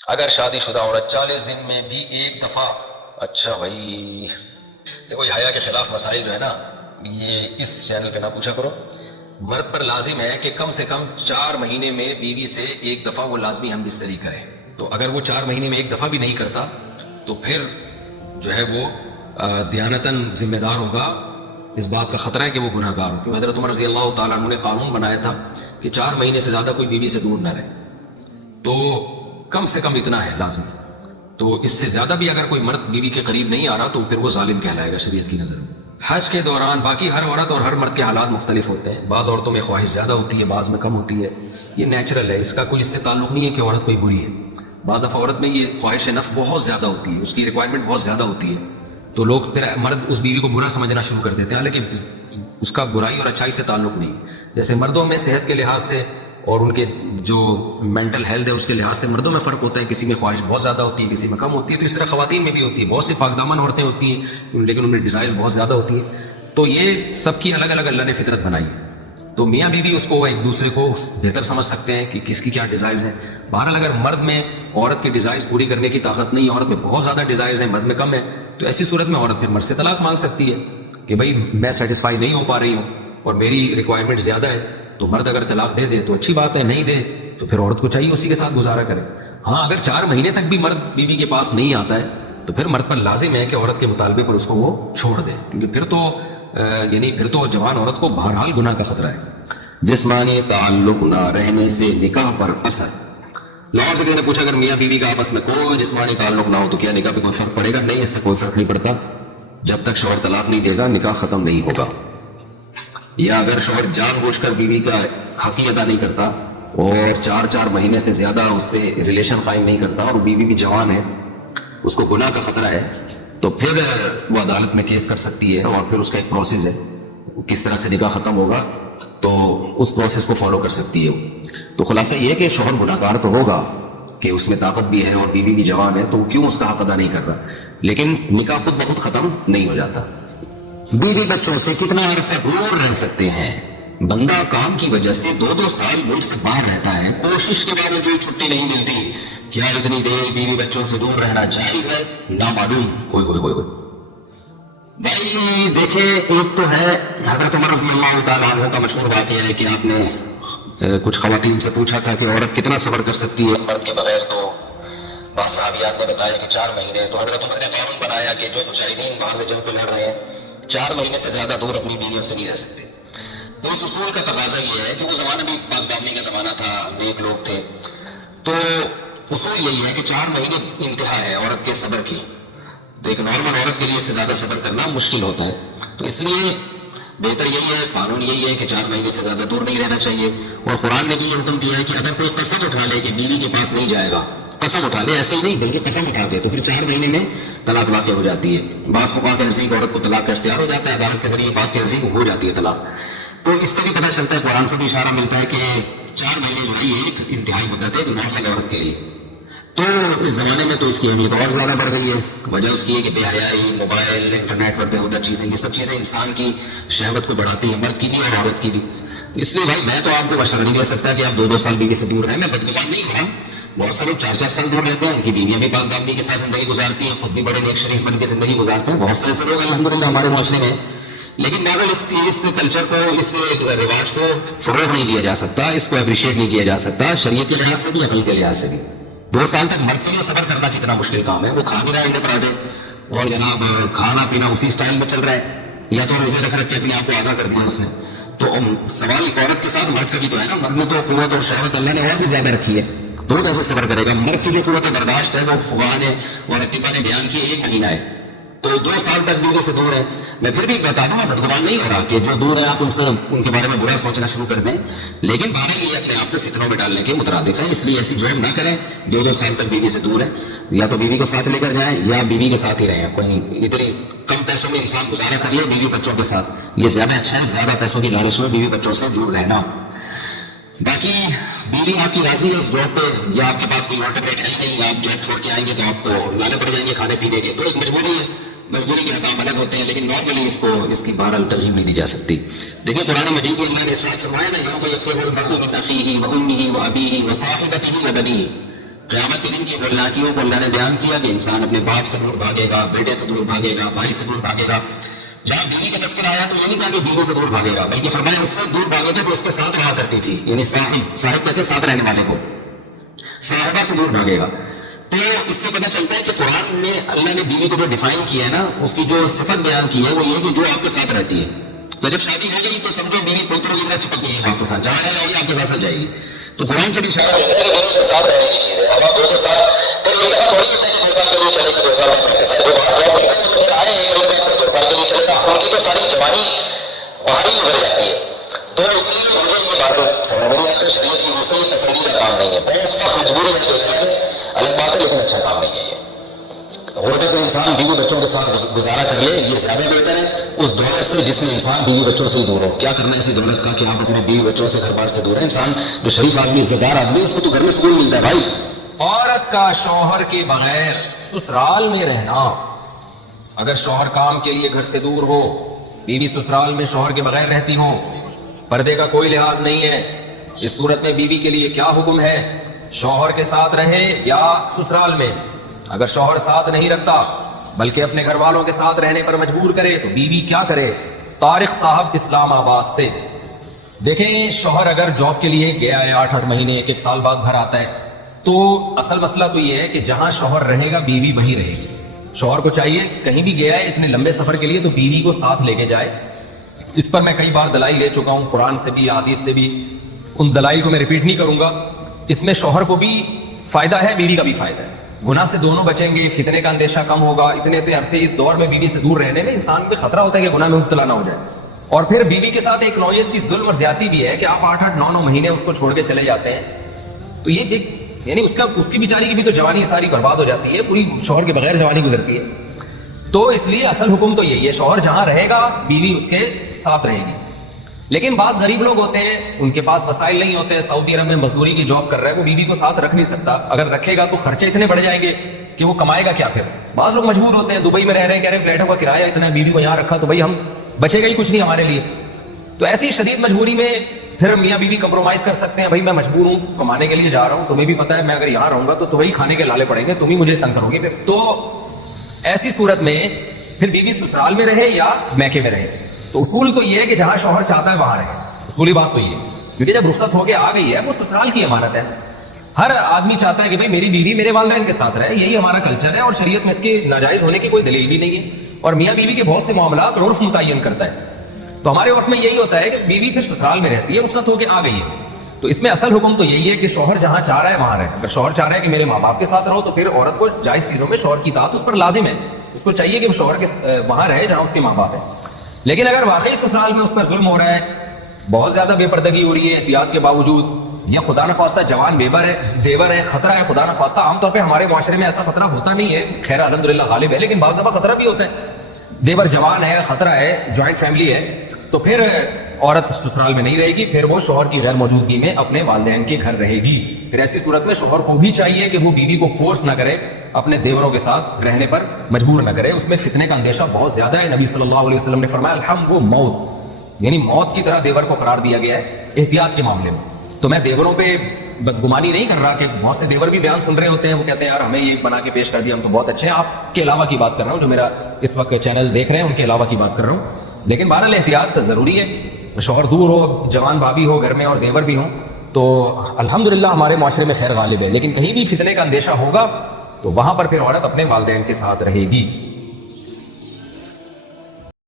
اگر شادی شدہ عورت 40 دن میں بھی ایک دفعہ، اچھا بھائی دیکھو یہ حیا کے خلاف مسائل جو ہے نا، یہ اس چینل پہ نہ پوچھا کرو. مرد پر لازم ہے کہ کم سے کم 4 مہینے میں بیوی سے ایک دفعہ وہ لازمی ہم بستری کرے. تو اگر وہ 4 مہینے میں ایک دفعہ بھی نہیں کرتا تو پھر جو ہے وہ دیانتاً ذمہ دار ہوگا. اس بات کا خطرہ ہے کہ وہ گناہ گار ہو، کیونکہ حضرت عمر رضی اللہ تعالیٰ عنہ نے قانون بنایا تھا کہ 4 مہینے سے زیادہ کوئی بیوی سے دور نہ رہے. تو کم سے کم اتنا ہے لازمی. تو اس سے زیادہ بھی اگر کوئی مرد بیوی کے قریب نہیں آ رہا تو پھر وہ ظالم کہلائے گا شریعت کی نظر میں. حج کے دوران باقی ہر عورت اور ہر مرد کے حالات مختلف ہوتے ہیں. بعض عورتوں میں خواہش زیادہ ہوتی ہے، بعض میں کم ہوتی ہے. یہ نیچرل ہے، اس کا کوئی اس سے تعلق نہیں ہے کہ عورت کوئی بری ہے. بعض دفعہ عورت میں یہ خواہش نفس بہت زیادہ ہوتی ہے، اس کی ریکوائرمنٹ بہت زیادہ ہوتی ہے، تو لوگ پھر مرد اس بیوی کو برا سمجھنا شروع کر دیتے ہیں، لیکن اس کا برائی اور اچھائی سے تعلق نہیں ہے. جیسے مردوں میں صحت کے لحاظ سے اور ان کے جو مینٹل ہیلتھ ہے اس کے لحاظ سے مردوں میں فرق ہوتا ہے. کسی میں خواہش بہت زیادہ ہوتی ہے، کسی میں کم ہوتی ہے. تو اس طرح خواتین میں بھی ہوتی ہے. بہت سی پاکدامن عورتیں ہوتی ہیں لیکن ان میں ڈیزائرز بہت زیادہ ہوتی ہیں. تو یہ سب کی الگ الگ اللہ نے فطرت بنائی ہے. تو میاں بیوی اس کو ایک دوسرے کو بہتر سمجھ سکتے ہیں کہ کس کی کیا ڈیزائرز ہیں. بہرحال اگر مرد میں عورت کی ڈیزائرز پوری کرنے کی طاقت نہیں ہے، عورت میں بہت زیادہ ڈیزائرز ہیں، مرد میں کم ہے، تو ایسی صورت میں عورت پھر مرد سے طلاق مانگ سکتی ہے کہ بھائی میں سیٹسفائی نہیں ہو پا رہی ہوں اور میری ریکوائرمنٹ زیادہ ہے. تو مرد اگر طلاق دے دے تو اچھی بات ہے، نہیں دے تو پھر عورت کو چاہیے اسی کے ساتھ گزارا کرے. ہاں اگر 4 مہینے تک بھی مرد بیوی کے پاس نہیں آتا ہے تو پھر مرد پر لازم ہے کہ عورت کے مطالبے پر اس کو وہ چھوڑ دے، کیونکہ پھر تو جوان عورت کو بہرحال گناہ کا خطرہ ہے. جسمانی تعلق نہ رہنے سے نکاح پر اثر. لاہور سے کسی نے پوچھا اگر میاں بیوی کا آپس میں کوئی جسمانی تعلق نہ ہو تو کیا نکاح پہ کوئی فرق پڑے گا؟ نہیں، اس سے کوئی فرق نہیں پڑتا. جب تک شوہر طلاق نہیں دے گا نکاح ختم نہیں ہوگا. یا اگر شوہر جان بوجھ کر بیوی کا حق ادا نہیں کرتا اور 4 مہینے سے زیادہ اس سے ریلیشن قائم نہیں کرتا اور بیوی بھی جوان ہے، اس کو گناہ کا خطرہ ہے، تو پھر وہ عدالت میں کیس کر سکتی ہے اور پھر اس کا ایک پروسیس ہے کس طرح سے نکاح ختم ہوگا، تو اس پروسیس کو فالو کر سکتی ہے. تو خلاصہ یہ ہے کہ شوہر گناہ گار تو ہوگا کہ اس میں طاقت بھی ہے اور بیوی بھی جوان ہے، تو کیوں اس کا حق ادا نہیں کر رہا. لیکن نکاح خود بخود ختم نہیں ہو جاتا. بیوی بچوں سے کتنا عرصہ دور رہ سکتے ہیں؟ بندہ کام کی وجہ سے 2 سال ملک سے باہر رہتا ہے، کوشش کے باوجود چھٹی نہیں ملتی. کیا اتنی دیر بیوی بچوں سے دور رہنا جائز ہے؟ نامعلوم. ہوئے بھائی دیکھیں، ایک تو ہے حضرت عمر رضی اللہ تعالیٰ عنہ کا مشہور واقعہ ہے کہ آپ نے کچھ خواتین سے پوچھا تھا کہ عورت کتنا صبر کر سکتی ہے مرد کے بغیر. تو بعض صحابیات نے بتایا کہ 4 مہینے. تو حضرت عمر نے قانون بنایا کہ جو مجاہدین باہر سے جنگ پہ لڑ رہے ہیں 4 مہینے سے زیادہ دور اپنی بیویوں سے نہیں رہ سکتے. تو اس اصول کا تقاضا یہ ہے کہ وہ زمانہ بھی پاک دامنی کا زمانہ تھا، نیک لوگ تھے. تو اصول یہی ہے کہ 4 مہینے انتہا ہے عورت کے صبر کی. تو ایک نارمل عورت کے لیے اس سے زیادہ صبر کرنا مشکل ہوتا ہے. تو اس لیے بہتر یہی ہے، قانون یہی ہے کہ 4 مہینے سے زیادہ دور نہیں رہنا چاہیے. اور قرآن نے بھی یہ حکم دیا ہے کہ اگر کوئی قسم اٹھا لے کہ بیوی کے پاس نہیں جائے گا، قسم اٹھا لے، ایسے ہی نہیں بلکہ قسم اٹھا دے، تو پھر 4 مہینے میں طلاق واقع ہو جاتی ہے. بعض فقہاء کے نزدیک عورت کو طلاق کا اختیار ہو جاتا ہے عدالت کے ذریعے، بعض کے نزدیک ہو جاتی ہے طلاق. تو اس سے بھی پتہ چلتا ہے، قرآن سے بھی اشارہ ملتا ہے کہ 4 مہینے جو ہے یہ ایک انتہائی مدت ہے نارمل عورت کے لیے. تو اس زمانے میں تو اس کی اہمیت اور زیادہ بڑھ گئی ہے. وجہ اس کی ہے کہ بے حیائی، موبائل، انٹرنیٹ پر بےہودہ چیزیں، یہ سب چیزیں انسان کی شہوت کو بڑھاتی ہیں، مرد کی بھی اور عورت کی بھی. تو اس لیے بھائی میں تو آپ کو مشورہ نہیں دے سکتا کہ آپ 2 سال بیوی سے دور رہیں. میں بدگمان نہیں ہوں رہا، بہت سے لوگ 4 سال دور رہتے ہیں، ان کی بیویاں بھی پاک دامنی کے ساتھ زندگی گزارتی ہیں، خود بھی بڑے نیک شریف بن کے زندگی گزارتے ہیں. بہت سے ایسے لوگ الحمدللہ ہمارے معاشرے میں. لیکن بہرحال اس کلچر کو، اس رواج کو فروغ نہیں دیا جا سکتا، اس کو اپریشیٹ نہیں کیا جا سکتا شریعت کے لحاظ سے بھی، عقل کے لحاظ سے بھی. 2 سال تک مرد کے لیے صبر کرنا کتنا مشکل کام ہے. وہ کھا بھی رہا ہے انڈے پراٹھے اور جناب کھانا پینا اسی سٹائل میں چل رہا ہے، یا تو روزے رکھ کے اپنے آپ کو آدھا کر دیا اس نے. تو سوال عورت کے ساتھ مرد کا بھی تو ہے نا. مرد میں تو قوت اور شہوت اللہ نے اور بھی زیادہ رکھی ہے، تو کیسے صبر کرے گا؟ مرد کی جو قوت برداشت ہے وہ فقہاء نے اور اتباع نے بیان کی 1 مہینہ ہے. تو 2 سال تک بیوی سے دور ہے. میں پھر بھی بتا دوں، بدگمان نہیں ہو رہا کہ جو دور ہے آپ ان کے بارے میں برا سوچنا شروع کر دیں، لیکن بہرحال یہ اپنے آپ کو فتنوں میں ڈالنے کے مترادف ہے. اس لیے ایسی جرم نہ کریں. 2 سال تک بیوی سے دور ہے، یا تو بیوی کو ساتھ لے کر جائیں یا بیوی کے ساتھ ہی رہیں. کہیں ادھر ہی کم پیسوں میں انسان گزارا کر لے بیوی بچوں کے ساتھ، یہ زیادہ اچھا ہے زیادہ پیسوں کی لالچ میں بیوی بچوں سے دور رہنا. باقی بیوی آپ کی راضی ہے اس جاب پہ، یا آپ کے پاس کوئی آلٹرنیٹ ہے نہیں، آپ جاب چھوڑ کے آئیں گے تو آپ کو لانے پڑ جائیں گے کھانے پینے کے، تو ایک مجبوری ہے. مجبوری کے حکام الگ ہوتے ہیں، لیکن نارملی اس کی بہرحال ترغیب نہیں دی جا سکتی. دیکھیں قرآن مجید میں اللہ نے ارشاد فرمایا نا، یوم یفر المرء من اخیہ وامہ وابیہ وصاحبتہ وبنیہ. قیامت کے دن کی ہولناکیوں کو اللہ نے بیان کیا کہ انسان اپنے باپ سے دور بھاگے گا، بیٹے سے دور بھاگے گا، بھائی سے دور بھاگے گا. یہاں بیوی کا تذکرہ آیا تو یہ نہیں کہا کہ بیوی سے دور بھاگے گا، بلکہ فرمایا اس سے دور بھاگے گا تو اس کے ساتھ رہا کرتی تھی، یعنی صاحب کہتے ہیں ساتھ رہنے والے کو، صاحبہ سے دور بھاگے گا. تو اس سے پتہ چلتا ہے کہ قرآن میں اللہ نے بیوی کو جو ڈیفائن کیا ہے نا، اس کی جو صفت بیان کی ہے وہ یہ ہے کہ جو آپ کے ساتھ رہتی ہے. تو جب شادی ہو گئی تو سمجھو بیوی پوتروں کی طرح چپک گئی ہے آپ کے ساتھ، جہاں جائے گی آپ کے ساتھ جائے گی. تو قرآن سے بھی اشارہ ہوتا ہے کہ بیوی سے ساتھ رہنے کی چیز ہے. اب آپ 2 سال پھر ایک دفعہ تھوڑی ہوتا ہے کہ 2 سال کے لیے چلے گی، 2 سال بعد آپ کے ساتھ جو جاب کرتے ہیں وہ پھر آئے ایک دن بعد 2 سال کے لیے چلے گا. ان کی تو ساری جوانی باہر ہی گزر جاتی ہے. تو اس لیے مجھے یہ بات سمجھ نہیں آتا، شریعت کی روح سے یہ پسندیدہ کام نہیں ہے، بہت سخت مجبوری ہے، الگ بات ہے لیکن اچھا کام نہیں ہے. یہ غربت میں انسان بیوی بچوں کے ساتھ گزارا کر لے، یہ زیادہ بہتر ہے اس دولت سے جس میں انسان بیوی بچوں سے ہی دور ہو. کیا کرنا ہے ایسی دولت کا کہ آپ اپنے بیوی بچوں سے گھر بار سے دور ہیں. انسان جو شریف آدمی عزت دار آدمی اس کو تو گھر میں سکون ملتا ہے بھائی. عورت کا شوہر کے بغیر سسرال میں رہنا، اگر شوہر کام کے لیے گھر سے دور ہو، بیوی سسرال میں شوہر کے بغیر رہتی ہو، پردے کا کوئی لحاظ نہیں ہے. اس صورت میں بیوی کے لیے کیا حکم ہے؟ شوہر کے ساتھ رہے یا سسرال میں. اگر شوہر ساتھ نہیں رکھتا بلکہ اپنے گھر والوں کے ساتھ رہنے پر مجبور کرے تو بیوی کیا کرے؟ طارق صاحب اسلام آباد سے. دیکھیں شوہر اگر جاب کے لیے گیا ہے 8 مہینے 1 سال بعد گھر آتا ہے تو اصل مسئلہ تو یہ ہے کہ جہاں شوہر رہے گا بیوی وہیں رہے گی. شوہر کو چاہیے کہیں بھی گیا ہے اتنے لمبے سفر کے لیے تو بیوی کو ساتھ لے کے جائے. اس پر میں کئی بار دلائل لے چکا ہوں، قرآن سے بھی حدیث سے بھی، ان دلائل کو میں ریپیٹ نہیں کروں گا. اس میں شوہر کو بھی فائدہ ہے، بیوی کا بھی فائدہ ہے. گناہ سے دونوں بچیں گے، فتنے کا اندیشہ کم ہوگا. اتنے عرصے اس دور میں بیوی سے دور رہنے میں انسان کو خطرہ ہوتا ہے کہ گناہ میں مبتلا نہ ہو جائے. اور پھر بیوی کے ساتھ ایک نوعیت کی ظلم اور زیادتی بھی ہے کہ آپ 8 9 مہینے اس کو چھوڑ کے چلے جاتے ہیں تو یہ ایک یعنی اس کی بیچاری کی بھی تو جوانی ساری برباد ہو جاتی ہے، پوری شوہر کے بغیر جوانی گزرتی ہے. تو اس لیے اصل حکم تو یہی ہے، شوہر جہاں رہے گا بیوی اس کے ساتھ رہے گی. لیکن بعض غریب لوگ ہوتے ہیں ان کے پاس وسائل نہیں ہوتے، سعودی عرب میں مزدوری کی جاب کر رہا ہے، وہ بیوی کو ساتھ رکھ نہیں سکتا. اگر رکھے گا تو خرچے اتنے بڑھ جائیں گے کہ وہ کمائے گا کیا. پھر بعض لوگ مجبور ہوتے ہیں، دبئی میں رہ رہے ہیں، کہہ رہے ہیں فلیٹوں کا کرایہ اتنا ہے، بیوی کو یہاں رکھا تو بھائی ہم بچے گا ہی کچھ نہیں ہمارے لیے. تو ایسی شدید مجبوری میں پھر میاں بیوی کمپرومائز کر سکتے ہیں، بھائی میں مجبور ہوں کمانے کے لیے جا رہا ہوں، تمہیں بھی پتا ہے میں اگر یہاں رہوں گا تو تمہیں کھانے کے لالے پڑیں گے، تم ہی مجھے تنگ کرو گے. پھر تو ایسی صورت میں پھر بیوی سسرال میں رہے یا میکے میں رہے. تو اصول تو یہ ہے کہ جہاں شوہر چاہتا ہے وہاں رہے. اصولی بات تو یہ ہے، کیونکہ جب رخصت ہو کے آ گئی ہے وہ سسرال کی امانت ہے. ہر آدمی چاہتا ہے کہ بھائی میری بیوی میرے والدین کے ساتھ رہے، یہی ہمارا کلچر ہے اور شریعت میں اس کے ناجائز ہونے کی کوئی دلیل بھی نہیں ہے. اور میاں بیوی کے بہت سے معاملات عرف متعین کرتا ہے. تو ہمارے عرف میں یہی ہوتا ہے کہ بیوی پھر سسرال میں رہتی ہے، رخصت ہو کے آ گئی ہے. تو اس میں اصل حکم تو یہی ہے کہ شوہر جہاں چاہ رہا ہے وہاں رہے. اگر شوہر چاہ رہا ہے کہ میرے ماں باپ کے ساتھ رہو تو پھر عورت کو جائز چیزوں میں شوہر کی اطاعت اس پر لازم ہے. اس کو چاہیے کہ وہ شوہر کے وہاں رہے جہاں اس کے ماں باپ ہے. لیکن اگر واقعی سسرال میں اس پر ظلم ہو رہا ہے، بہت زیادہ بے پردگی ہو رہی ہے احتیاط کے باوجود، یا خدا نخواستہ جوان دیور ہے، خطرہ ہے خدا نخواستہ. عام طور پہ ہمارے معاشرے میں ایسا خطرہ ہوتا نہیں ہے، خیر الحمدللہ غالب ہے، لیکن بعض دفعہ خطرہ بھی ہوتا ہے. دیور جوان ہے، خطرہ ہے، جوائنٹ فیملی ہے، تو پھر عورت سسرال میں نہیں رہے گی، پھر وہ شوہر کی غیر موجودگی میں اپنے والدین کے گھر رہے گی. پھر ایسی صورت میں شوہر کو بھی چاہیے کہ وہ بیوی کو فورس نہ کرے، اپنے دیوروں کے ساتھ رہنے پر مجبور نہ کرے. اس میں فتنے کا اندیشہ بہت زیادہ ہے. نبی صلی اللہ علیہ وسلم نے فرمایا الحم وہ موت، یعنی موت کی طرح دیور کو قرار دیا گیا ہے احتیاط کے معاملے میں. تو میں دیوروں پہ بدگمانی نہیں کر رہا کہ بہت سے دیور بھی بیان سن رہے ہوتے ہیں، وہ کہتے ہیں یار ہمیں یہ بنا کے پیش کر دیا ہم تو بہت اچھے ہیں. آپ کے علاوہ کی بات کر رہا ہوں، جو میرا اس وقت چینل دیکھ رہے ہیں ان کے علاوہ کی بات کر رہا ہوں. لیکن بہرحال احتیاط ضروری ہے. شوہر دور ہو، جوان بابی ہو گھر میں اور دیور بھی ہوں تو الحمدللہ ہمارے معاشرے میں خیر غالب ہے. لیکن کہیں بھی فتنے کا اندیشہ ہوگا تو وہاں پر پھر عورت اپنے والدین کے ساتھ رہے گی.